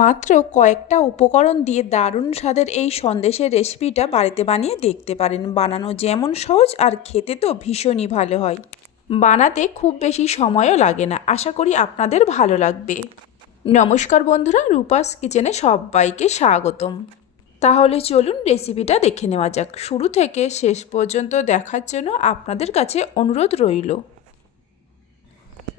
মাত্র কয়েকটা উপকরণ দিয়ে দারুণ স্বাদের এই সন্দেশের রেসিপিটা বাড়িতে বানিয়ে দেখতে পারেন। বানানো যেমন সহজ আর খেতে তো ভীষণই ভালো হয়। বানাতে খুব বেশি সময়ও লাগে না। আশা করি আপনাদের ভালো লাগবে। নমস্কার বন্ধুরা, রূপাস কিচেনে সবাইকে স্বাগতম। তাহলে চলুন রেসিপিটা দেখে নেওয়া যাক। শুরু থেকে শেষ পর্যন্ত দেখার জন্য আপনাদের কাছে অনুরোধ রইল।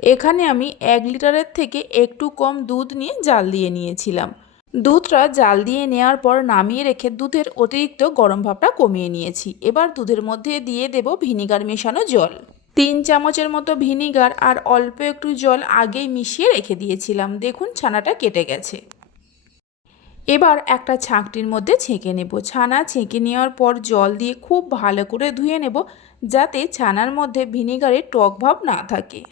এখানে আমি এক লিটারের থেকে একটু কম দুধ নিয়ে জাল দিয়ে নিয়েছিলাম। দুধটা জাল দিয়ে নেওয়ার পর নামিয়ে রেখে দুধের অতিরিক্ত গরম ভাবটা কমিয়ে নিয়েছি। এবার দুধের মধ্যে দিয়ে দেব ভিনিগার মেশানো জল। তিন চামচের মতো ভিনিগার আর অল্প একটু জল আগেই মিশিয়ে রেখে দিয়েছিলাম। দেখুন ছানাটা কেটে গেছে। এবার একটা ছাঁকটির মধ্যে ছেঁকে নেব। ছানা ছেঁকে নেওয়ার পর জল দিয়ে খুব ভালো করে ধুয়ে নেব যাতে ছানার মধ্যে ভিনিগারের টক ভাব না থাকে।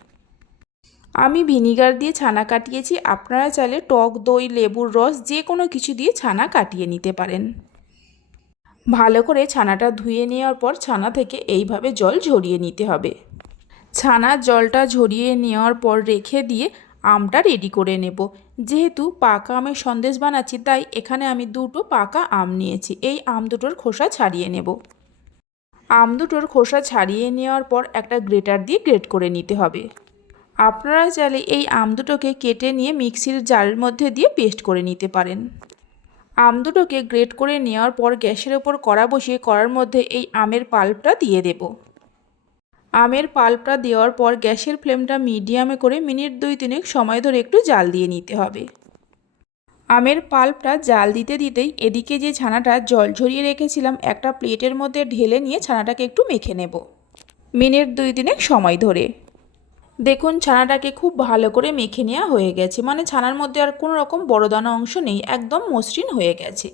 আমি ভিনিগার দিয়ে ছানা কাটিয়েছি, আপনারা চাইলে টক দই, লেবুর রস, যে কোনো কিছু দিয়ে ছানা কাটিয়ে নিতে পারেন। ভালো করে ছানাটা ধুয়ে নেওয়ার পর ছানা থেকে এইভাবে জল ঝরিয়ে নিতে হবে। ছানার জলটা ঝরিয়ে নেওয়ার পর রেখে দিয়ে আমটা রেডি করে নেব। যেহেতু পাকা আমের সন্দেশ বানাচ্ছি, তাই এখানে আমি দুটো পাকা আম নিয়েছি। এই আম দুটোর খোসা ছাড়িয়ে নেব। আম দুটোর খোসা ছাড়িয়ে নেওয়ার পর একটা গ্রেটার দিয়ে গ্রেট করে নিতে হবে। আপনারা চাইলে এই আম দুটোকে কেটে নিয়ে মিক্সির জারের মধ্যে দিয়ে পেস্ট করে নিতে পারেন। আম দুটোকে গ্রেট করে নেওয়ার পর গ্যাসের ওপর কড়া বসিয়ে কড়ার মধ্যে এই আমের পাল্পটা দিয়ে দেব। আমের পাল্পটা দেওয়ার পর গ্যাসের ফ্লেমটা মিডিয়ামে করে মিনিট দুই তিনেক সময় ধরে একটু জাল দিয়ে নিতে হবে। আমের পাল্পটা জাল দিতে দিতেই এদিকে যে ছানাটা জল ঝরিয়ে রেখেছিলাম একটা প্লেটের মধ্যে ঢেলে নিয়ে ছানাটাকে একটু মেখে নেব। মিনিট দুই তিনেক সময় ধরে। দেখুন, ছানাটাকে খুব ভালো করে মেখে নেওয়া হয়ে গেছে। মানে ছানার মধ্যে আর কোনো রকম বড় দানা অংশ নেই, একদম মসৃণ হয়ে গেছে।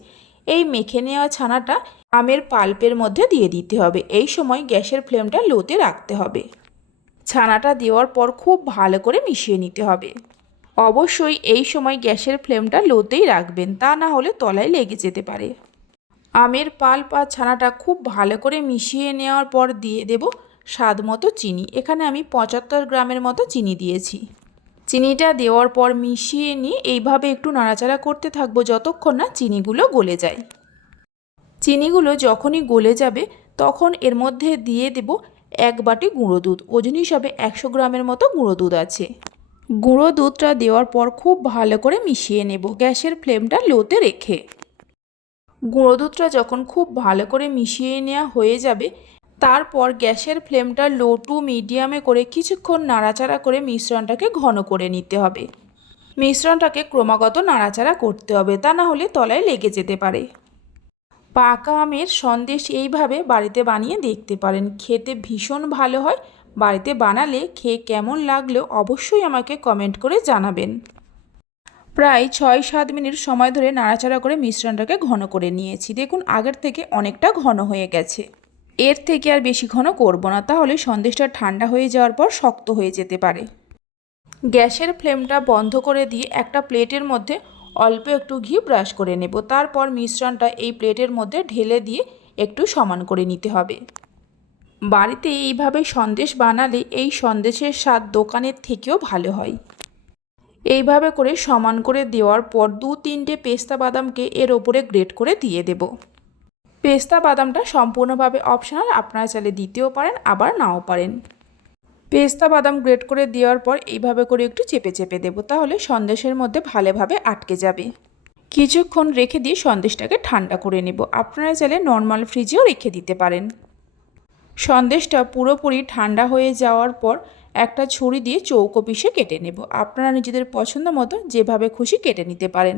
এই মেখে নেওয়া ছানাটা আমের পাল্পের মধ্যে দিয়ে দিতে হবে। এই সময় গ্যাসের ফ্লেমটা লোতে রাখতে হবে। ছানাটা দেওয়ার পর খুব ভালো করে মিশিয়ে নিতে হবে। অবশ্যই এই সময় গ্যাসের ফ্লেমটা লোতেই রাখবেন, তা না হলে তলায় লেগে যেতে পারে। আমের পাল্প আর ছানাটা খুব ভালো করে মিশিয়ে নেওয়ার পর দিয়ে দেব। স্বাদ মতো চিনি। এখানে আমি পঁচাত্তর গ্রামের মতো চিনি দিয়েছি। চিনিটা দেওয়ার পর মিশিয়ে নিয়ে এইভাবে একটু নাড়াচাড়া করতে থাকব যতক্ষণ না চিনিগুলো গলে যায়। চিনিগুলো যখনই গলে যাবে তখন এর মধ্যে দিয়ে দেব এক বাটি গুঁড়ো দুধ। ওজন হিসাবে একশো গ্রামের মতো গুঁড়ো দুধ আছে। গুঁড়ো দুধটা দেওয়ার পর খুব ভালো করে মিশিয়ে নেব গ্যাসের ফ্লেমটা লোতে রেখে। গুঁড়ো দুধটা যখন খুব ভালো করে মিশিয়ে নেওয়া হয়ে যাবে তারপর গ্যাসের ফ্লেমটা লো টু মিডিয়ামে করে কিছুক্ষণ নাড়াচাড়া করে মিশ্রণটাকে ঘন করে নিতে হবে। মিশ্রণটাকে ক্রমাগত নাড়াচাড়া করতে হবে, তা না হলে তলায় লেগে যেতে পারে। পাকা আমের সন্দেশ এইভাবে বাড়িতে বানিয়ে দেখতে পারেন। খেতে ভীষণ ভালো হয়। বাড়িতে বানালে খেয়ে কেমন লাগল অবশ্যই আমাকে কমেন্ট করে জানাবেন। প্রায় ছয় সাত মিনিট সময় ধরে নাড়াচাড়া করে মিশ্রণটাকে ঘন করে নিয়েছি। দেখুন, আগের থেকে অনেকটা ঘন হয়ে গেছে। এর থেকে আর বেশি ঘন করব না, তাহলে সন্দেশটা ঠান্ডা হয়ে যাওয়ার পর শক্ত হয়ে যেতে পারে। গ্যাসের ফ্লেমটা বন্ধ করে দিয়ে একটা প্লেটের মধ্যে অল্প একটু ঘি ব্রাশ করে নেব। তারপর মিশ্রণটা এই প্লেটের মধ্যে ঢেলে দিয়ে একটু সমান করে নিতে হবে। বাড়িতে এইভাবে সন্দেশ বানালে এই সন্দেশের স্বাদ দোকানের থেকেও ভালো হয়। এইভাবে করে সমান করে দেওয়ার পর দু তিনটে পেস্তা বাদামকে এর ওপরে গ্রেট করে দিয়ে দেবো। পেস্তা বাদামটা সম্পূর্ণভাবে অপশনাল আপনারা চাইলে দিতেও পারেন, আবার নাও পারেন। পেস্তা বাদাম গ্রেট করে দেওয়ার পর এইভাবে করে একটু চেপে চেপে দেবো, তাহলে সন্দেশের মধ্যে ভালোভাবে আটকে যাবে। কিছুক্ষণ রেখে দিয়ে সন্দেশটাকে ঠান্ডা করে নেব, আপনারা চাইলে নর্মাল ফ্রিজেও রেখে দিতে পারেন। সন্দেশটা পুরোপুরি ঠান্ডা হয়ে যাওয়ার পর একটা ছুরি দিয়ে চৌকো পিসে কেটে নেব, আপনারা নিজেদের পছন্দ মতো যেভাবে খুশি কেটে নিতে পারেন।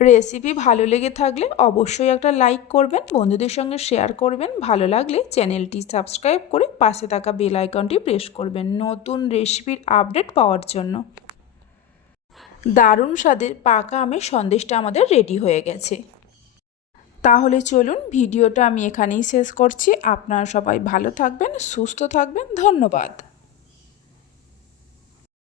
রেসিপি ভালো লেগে থাকলে অবশ্যই একটা লাইক করবেন, বন্ধুদের সঙ্গে শেয়ার করবেন। ভালো লাগলে চ্যানেলটি সাবস্ক্রাইব করে পাশে থাকা বেল আইকনটি প্রেস করবেন নতুন রেসিপির আপডেট পাওয়ার জন্য। দারুণ স্বাদের পাকা আমের সন্দেশটা আমাদের রেডি হয়ে গেছে। তাহলে চলুন ভিডিওটা আমি এখানেই শেষ করছি। আপনারা সবাই ভালো থাকবেন, সুস্থ থাকবেন। ধন্যবাদ।